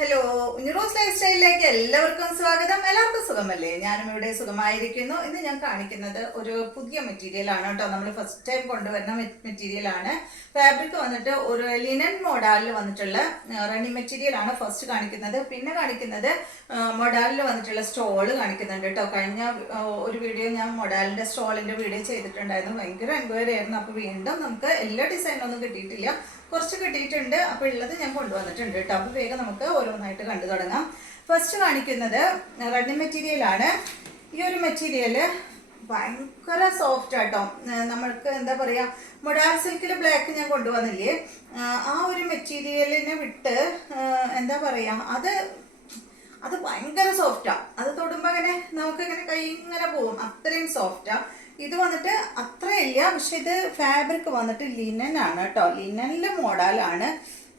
Hello, ഉഞ്ഞിറോസ് life സ്റ്റൈലിലേക്ക് എല്ലാവർക്കും സ്വാഗതം. എല്ലാവർക്കും സുഖമല്ലേ? ഞാനും ഇവിടെ സുഖമായിരിക്കുന്നു. ഇന്ന് ഞാൻ കാണിക്കുന്നത് ഒരു പുതിയ മെറ്റീരിയൽ ആണ് കേട്ടോ. നമ്മൾ ഫസ്റ്റ് ടൈം കൊണ്ടുവരുന്ന മെറ്റീരിയൽ ആണ്. ഫാബ്രിക് വന്നിട്ട് ഒരു ലിനൻ മോഡലിൽ വന്നിട്ടുള്ള റണ്ണിങ് മെറ്റീരിയൽ ആണ് ഫസ്റ്റ് കാണിക്കുന്നത്. പിന്നെ കാണിക്കുന്നത് മൊഡാലിൽ വന്നിട്ടുള്ള സ്റ്റോള് കാണിക്കുന്നുണ്ട് കേട്ടോ. കഴിഞ്ഞ ഒരു വീഡിയോ ഞാൻ മൊഡാലിന്റെ സ്റ്റോളിന്റെ വീഡിയോ ചെയ്തിട്ടുണ്ടായിരുന്നു. ഭയങ്കര എൻക്വയറി ആയിരുന്നു. അപ്പോൾ വീണ്ടും നമുക്ക് എല്ലാ ഡിസൈനും ഒന്നും കിട്ടിയിട്ടില്ല, കുറച്ച് കിട്ടിയിട്ടുണ്ട്. അപ്പോൾ ഉള്ളത് ഞാൻ കൊണ്ടുവന്നിട്ടുണ്ട് കേട്ടോ. അപ്പോൾ വേഗം നമുക്ക് ഓരോന്നായിട്ട് കണ്ടു തുടങ്ങാം. ഫസ്റ്റ് കാണിക്കുന്നത് റണ്ണിങ് മെറ്റീരിയൽ ആണ്. ഈ ഒരു മെറ്റീരിയൽ ഭയങ്കര സോഫ്റ്റ് ആട്ടോ. നമ്മൾക്ക് എന്താ പറയുക, മൊഡാൽ സിൽക്കിൽ ബ്ലാക്ക് ഞാൻ കൊണ്ടുവന്നില്ലേ, ആ ഒരു മെറ്റീരിയലിനെ വിട്ട് എന്താ പറയുക, അത് ഭയങ്കര സോഫ്റ്റാ. അത് തൊടുമ്പോൾ അങ്ങനെ നമുക്ക് ഇങ്ങനെ കൈ ഇങ്ങനെ പോകും, അത്രയും സോഫ്റ്റാ. ഇത് വന്നിട്ട് അത്രയില്ല, പക്ഷെ ഇത് ഫാബ്രിക് വന്നിട്ട് ലിനൻ ആണ് കേട്ടോ. ലിനനിലെ മോഡലാണ്.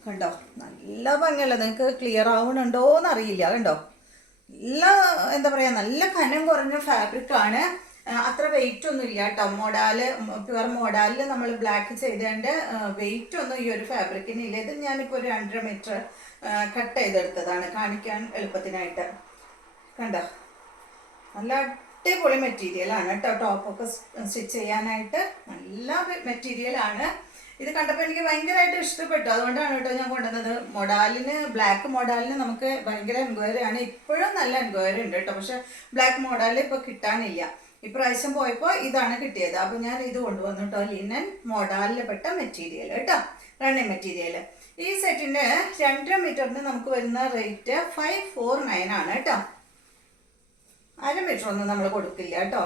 കണ്ടോ, നല്ല ഭംഗിയുള്ള, നിങ്ങൾക്ക് ക്ലിയർ ആവുന്നുണ്ടോ എന്നറിയില്ല. കണ്ടോ, നല്ല എന്താ പറയുക, നല്ല കനം കുറഞ്ഞ ഫാബ്രിക് ആണ്. അത്ര വെയിറ്റ് ഒന്നും ഇല്ല കേട്ടോ. പ്യുവർ മോഡാലിൽ നമ്മൾ ബ്ലാക്ക് ചെയ്തതിൻ്റെ വെയിറ്റ് ഒന്നും ഈ ഒരു ഫാബ്രിക്കിന് ഇല്ല. ഇത് ഞാനിപ്പോൾ ഒരു 1.5 മീറ്റർ കട്ട് ചെയ്തെടുത്തതാണ് കാണിക്കാൻ എളുപ്പത്തിനായിട്ട്. കണ്ടോ, നല്ല അടിപൊളി മെറ്റീരിയൽ ആണ് കേട്ടോ. ടോപ്പൊക്കെ സ്റ്റിച്ച് ചെയ്യാനായിട്ട് നല്ല മെറ്റീരിയൽ ആണ്. ഇത് കണ്ടപ്പോൾ എനിക്ക് ഭയങ്കരമായിട്ട് ഇഷ്ടപ്പെട്ടു, അതുകൊണ്ടാണ് കേട്ടോ ഞാൻ കൊണ്ടുവന്നത്. ബ്ലാക്ക് മോഡലിന് നമുക്ക് ഭയങ്കര എൻക്വയറി ആണ്. ഇപ്പോഴും നല്ല എൻക്വയറി ഉണ്ട് കേട്ടോ. പക്ഷെ ബ്ലാക്ക് മോഡലിൽ ഇപ്പോൾ കിട്ടാനില്ല. ഇപ്രാവശ്യം പോയപ്പോൾ ഇതാണ് കിട്ടിയത്. അപ്പോൾ ഞാൻ ഇത് കൊണ്ടുവന്നു കേട്ടോ. ലിനൻ മോഡലിൽ പെട്ട മെറ്റീരിയൽ കേട്ടോ, റണ്ണിങ് മെറ്റീരിയൽ. ഈ സെറ്റിന് 2.5 മീറ്ററിന് നമുക്ക് വരുന്ന റേറ്റ് 549 ആണ് കേട്ടോ. 1/2 മീറ്റർ ഒന്നും നമ്മൾ കൊടുക്കില്ല കേട്ടോ.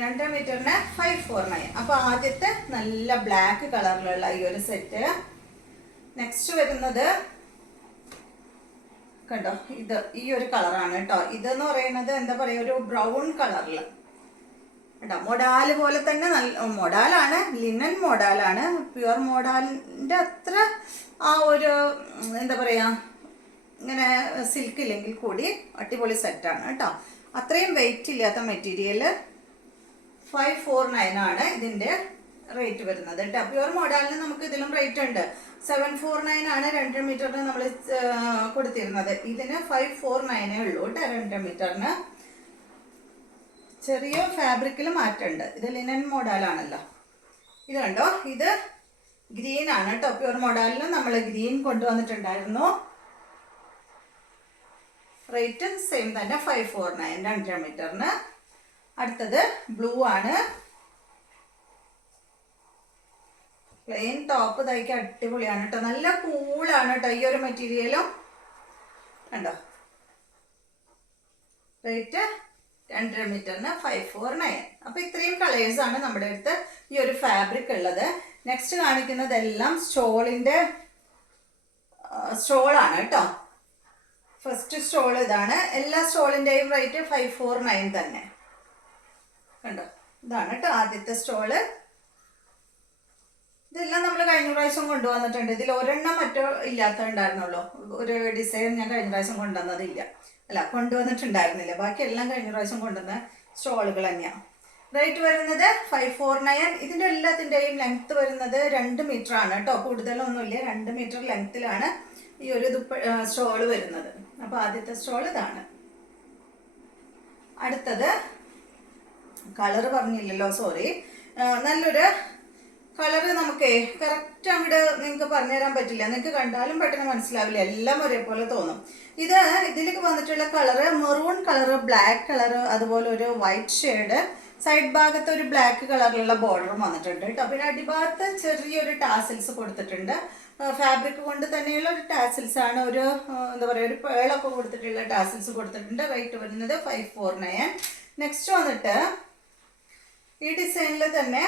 2 മീറ്ററിന് 549. അപ്പോൾ ആദ്യത്തെ നല്ല ബ്ലാക്ക് കളറിലുള്ള ഈ ഒരു സെറ്റ്. നെക്സ്റ്റ് വരുന്നത് കണ്ടോ, ഈ ഒരു കളറാണ് കേട്ടോ. ഇതെന്ന് പറയുന്നത് എന്താ പറയുക, ഒരു ബ്രൗൺ കളറിൽ കേട്ടോ. മൊഡാല് പോലെ തന്നെ നല്ല മൊഡാലാണ്, ലിനൻ മോഡലാണ്. പ്യുവർ മോഡാലിൻ്റെ അത്ര ആ ഒരു എന്താ പറയുക, ഇങ്ങനെ സിൽക്ക് ഇല്ലെങ്കിൽ കൂടി അടിപൊളി സെറ്റാണ് കേട്ടോ. അത്രയും വെയിറ്റ് ഇല്ലാത്ത മെറ്റീരിയൽ. 549 ആണ് ഇതിൻ്റെ റേറ്റ് വരുന്നത് കേട്ടോ. പ്യുവർ മോഡലിന് നമുക്ക് ഇതിലും റേറ്റ് ഉണ്ട്. 749 ആണ് 2 മീറ്ററിന് നമ്മൾ കൊടുത്തിരുന്നത്. ഇതിന് 549 ഉള്ളൂ കേട്ടോ 2 മീറ്ററിന്. ചെറിയ ഫാബ്രിക്കിൽ മാറ്റമുണ്ട്. ഇത് ലിനൻ മോഡലാണല്ലോ. ഇത് കണ്ടോ, ഇത് ഗ്രീൻ ആണ് കേട്ടോ. പ്യുവർ മോഡലിന് നമ്മൾ ഗ്രീൻ കൊണ്ടുവന്നിട്ടുണ്ടായിരുന്നു. റേറ്റ് സെയിം തന്നെ 549 2 മീറ്ററിന്. അടുത്തത് ബ്ലൂ ആണ്. പ്ലെയിൻ ടോപ്പ് തയ്ക്കാൻ അടിപൊളിയാണ് കേട്ടോ. നല്ല കൂളാണ് കേട്ടോ ഈ ഒരു മെറ്റീരിയലും. കണ്ടോ, റേറ്റ് 2 മീറ്ററിന് 549. അപ്പോൾ ഇത്രയും കളേഴ്സാണ് നമ്മുടെ അടുത്ത് ഈ ഒരു ഫാബ്രിക് ഉള്ളത്. നെക്സ്റ്റ് കാണിക്കുന്നതെല്ലാം സ്റ്റോളാണ് കേട്ടോ. ഫസ്റ്റ് സ്റ്റോൾ ഇതാണ്. എല്ലാ സ്റ്റോളിൻ്റെയും റേറ്റ് 549 തന്നെ. കണ്ടോ, ഇതാണ് കേട്ടോ ആദ്യത്തെ സ്റ്റോള്. ഇതെല്ലാം നമ്മൾ കഴിഞ്ഞ പ്രാവശ്യം കൊണ്ടുവന്നിട്ടുണ്ട്. ഇതിൽ ഒരെണ്ണം മറ്റോ ഇല്ലാത്തതുണ്ടായിരുന്നുള്ളൂ. ഒരു ഡിസൈൻ ഞാൻ കഴിഞ്ഞ പ്രാവശ്യം കൊണ്ടുവന്നിട്ടുണ്ടായിരുന്നില്ല. ബാക്കി എല്ലാം കഴിഞ്ഞ പ്രാവശ്യം കൊണ്ടുവന്ന സ്റ്റോളുകൾ തന്നെയാണ്. റേറ്റ് വരുന്നത് 549. ഇതിൻ്റെ എല്ലാത്തിൻ്റെയും ലെങ്ത്ത് വരുന്നത് 2 മീറ്റർ ആണ് കേട്ടോ. കൂടുതലൊന്നുമില്ല, 2 മീറ്റർ ലെങ്ത്തിലാണ് ഈ ഒരു സ്റ്റോള് വരുന്നത്. അപ്പോൾ ആദ്യത്തെ സ്റ്റോൾ ഇതാണ്. അടുത്തത് കളറ് പറഞ്ഞില്ലല്ലോ, സോറി. നല്ലൊരു കളറ്. നമുക്ക് കറക്റ്റ് അങ്ങോട്ട് നിങ്ങൾക്ക് പറഞ്ഞുതരാൻ പറ്റില്ല, നിങ്ങൾക്ക് കണ്ടാലും പെട്ടെന്ന് മനസ്സിലാവില്ല, എല്ലാം ഒരേപോലെ തോന്നും. ഇതിലേക്ക് വന്നിട്ടുള്ള colour maroon colour, black colour, അതുപോലെ ഒരു വൈറ്റ് ഷെയ്ഡ്. സൈഡ് ഭാഗത്ത് ഒരു ബ്ലാക്ക് കളറിലുള്ള ബോർഡറും വന്നിട്ടുണ്ട് കേട്ടോ. പിന്നെ അടിഭാഗത്ത് ചെറിയൊരു ടാസിൽസ് കൊടുത്തിട്ടുണ്ട്. ഫാബ്രിക് കൊണ്ട് തന്നെയുള്ള ഒരു ടാസിൽസ് ആണ്. ഒരു എന്താ പറയുക, ഒരു പേളൊക്കെ കൊടുത്തിട്ടുള്ള ടാസിൽസ് കൊടുത്തിട്ടുണ്ട്. റേറ്റ് വരുന്നത് 549. നെക്സ്റ്റ് വന്നിട്ട് ഈ ഡിസൈനിൽ തന്നെ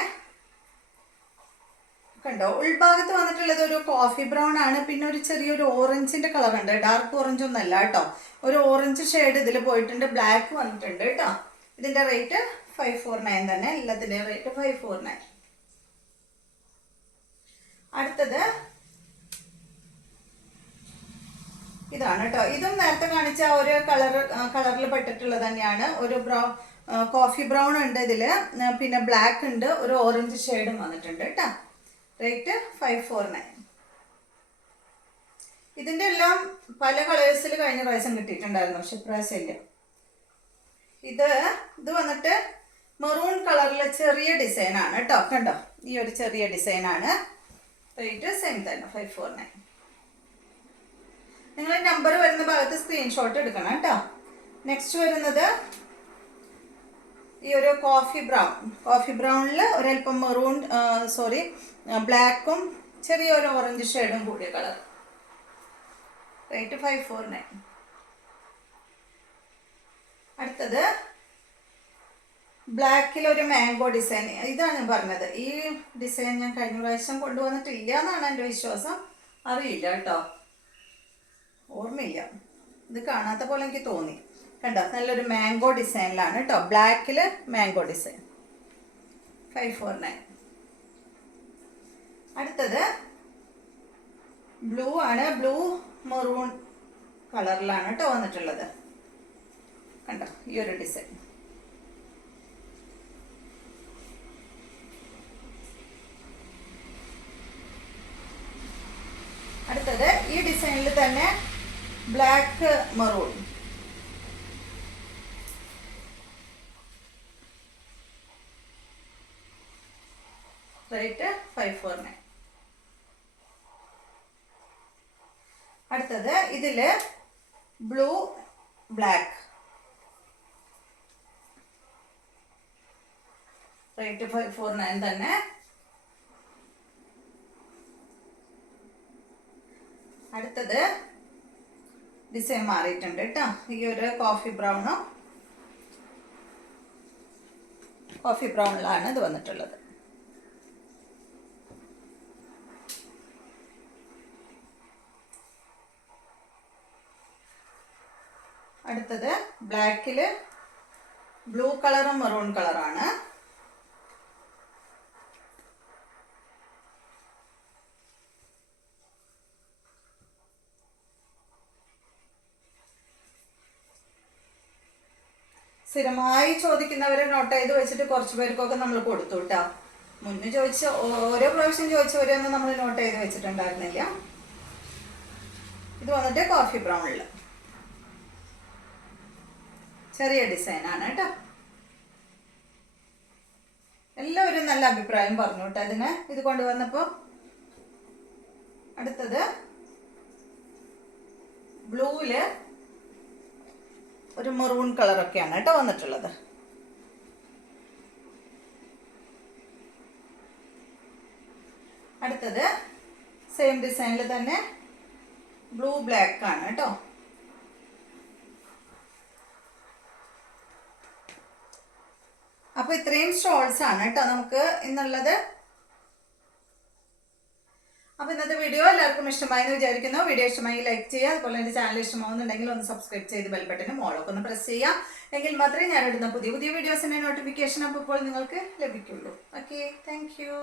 കണ്ടോ, ഉൾഭാഗത്ത് വന്നിട്ടുള്ളത് ഒരു കോഫി ബ്രൗൺ ആണ്. പിന്നെ ഒരു ചെറിയൊരു ഓറഞ്ചിന്റെ കളർ ഉണ്ട്. ഡാർക്ക് ഓറഞ്ച് ഒന്നല്ല കേട്ടോ, ഒരു ഓറഞ്ച് ഷെയ്ഡ് ഇതിൽ പോയിട്ടുണ്ട്. ബ്ലാക്ക് വന്നിട്ടുണ്ട് കേട്ടോ. ഇതിന്റെ റേറ്റ് 549 തന്നെ. എല്ലാത്തിൻ്റെയും റേറ്റ് 549. അടുത്തത് ഇതാണ് കേട്ടോ. ഇതും നേരത്തെ കാണിച്ച ഒരു കളറിൽ പെട്ടിട്ടുള്ളത് തന്നെയാണ്. ഒരു കോഫി ബ്രൗൺ ഉണ്ട് ഇതില്, പിന്നെ ബ്ലാക്ക് ഉണ്ട്, ഒരു ഓറഞ്ച് ഷെയ്ഡും വന്നിട്ടുണ്ട് കേട്ടോ. റേറ്റ് 549. ഇതിൻ്റെ എല്ലാം പല കളേഴ്സിൽ കഴിഞ്ഞ പ്രാവശ്യം കിട്ടിയിട്ടുണ്ടായിരുന്നു, പക്ഷെ ഇപ്രാവശ്യം ഇല്ല. ഇത് വന്നിട്ട് മെറൂൺ കളറിലെ ചെറിയ ഡിസൈനാണ് കേട്ടോ. കണ്ടോ, ഈ ഒരു ചെറിയ ഡിസൈനാണ്. റേറ്റ് സെയിം തന്നെ 549. നിങ്ങൾ നമ്പർ വരുന്ന ഭാഗത്ത് സ്ക്രീൻഷോട്ട് എടുക്കണം കേട്ടോ. നെക്സ്റ്റ് വരുന്നത് ഈ ഒരു കോഫി ബ്രൗണിൽ ഒരല്പം മെറൂൺ ബ്ലാക്കും ചെറിയൊരു ഓറഞ്ച് ഷെയ്ഡും കൂടിയ കളർ. റേറ്റ് 549. അടുത്തത് ബ്ലാക്കിൽ ഒരു മാംഗോ ഡിസൈൻ. ഇതാണ് ഞാൻ പറഞ്ഞത്, ഈ ഡിസൈൻ ഞാൻ കഴിഞ്ഞ പ്രാവശ്യം കൊണ്ടുവന്നിട്ടില്ല എന്നാണ് എൻ്റെ വിശ്വാസം. അറിയില്ല കേട്ടോ, ഓർമ്മയില്ല. ഇത് കാണാത്ത പോലെ എനിക്ക് തോന്നി. കണ്ടോ, നല്ലൊരു മാംഗോ ഡിസൈനിലാണ് കേട്ടോ. ബ്ലാക്കിൽ മാംഗോ ഡിസൈൻ 549. അടുത്തത് ബ്ലൂ ആണ്. ബ്ലൂ മെറൂൺ കളറിലാണ് കേട്ടോ വന്നിട്ടുള്ളത്. കണ്ടോ, ഈ ഒരു ഡിസൈൻ. അടുത്തത് ഈ ഡിസൈനിൽ തന്നെ ബ്ലാക്ക് മെറൂൺ. റേറ്റ് 549. അടുത്തത് ഇതില് ബ്ലൂ ബ്ലാക്ക്. റേറ്റ് 549 തന്നെ. അടുത്തത് ഡിസൈൻ മാറിയിട്ടുണ്ട് കേട്ടോ. ഈ ഒരു കോഫി ബ്രൗണിലാണ് ഇത് വന്നിട്ടുള്ളത്. അടുത്തത് ബ്ലാക്കിൽ ബ്ലൂ കളറും മെറൂൺ കളറാണ്. സ്ഥിരമായി ചോദിക്കുന്നവരെ നോട്ട് ചെയ്ത് വെച്ചിട്ട് കുറച്ച് പേർക്കൊക്കെ നമ്മൾ കൊടുത്തു കേട്ടോ. മുന്നേ ഓരോ പ്രാവശ്യം ചോദിച്ചവരെയൊന്നും നമ്മൾ നോട്ട് ചെയ്ത് വെച്ചിട്ടുണ്ടായിരുന്നില്ല. ഇത് വന്നിട്ട് കോഫി ബ്രൗണിൽ ചെറിയ ഡിസൈനാണ് കേട്ടോ. എല്ലാവരും നല്ല അഭിപ്രായം പറഞ്ഞു കേട്ടോ അതിന്, ഇത് കൊണ്ടുവന്നപ്പോൾ. അടുത്തത് ബ്ലൂവില് ഒരു മെറൂൺ കളറൊക്കെയാണ് കേട്ടോ വന്നിട്ടുള്ളത്. അടുത്തത് സെയിം ഡിസൈനിൽ തന്നെ ബ്ലൂ ബ്ലാക്ക് ആണ് കേട്ടോ. അപ്പോൾ ഇത്രയും സ്റ്റോൾസ് ആണ് കേട്ടോ നമുക്ക് ഇന്നുള്ളത്. അപ്പോൾ ഇന്നത്തെ വീഡിയോ എല്ലാവർക്കും ഇഷ്ടമായി എന്ന് വിചാരിക്കുന്നു. വീഡിയോ ഇഷ്ടമായി ലൈക്ക് ചെയ്യുക. അതുപോലെ എൻ്റെ ചാനൽ ഇഷ്ടമാവുന്നുണ്ടെങ്കിൽ ഒന്ന് സബ്സ്ക്രൈബ് ചെയ്ത് ബെൽ ബട്ടനും ഓളൊക്കെ ഒന്ന് പ്രസ് ചെയ്യുക. എങ്കിൽ മാത്രമേ ഞാൻ ഇടുന്ന പുതിയ വീഡിയോസിൻ്റെ നോട്ടിഫിക്കേഷൻ അപ്പോൾ നിങ്ങൾക്ക് ലഭിക്കുള്ളൂ. Okay, thank you.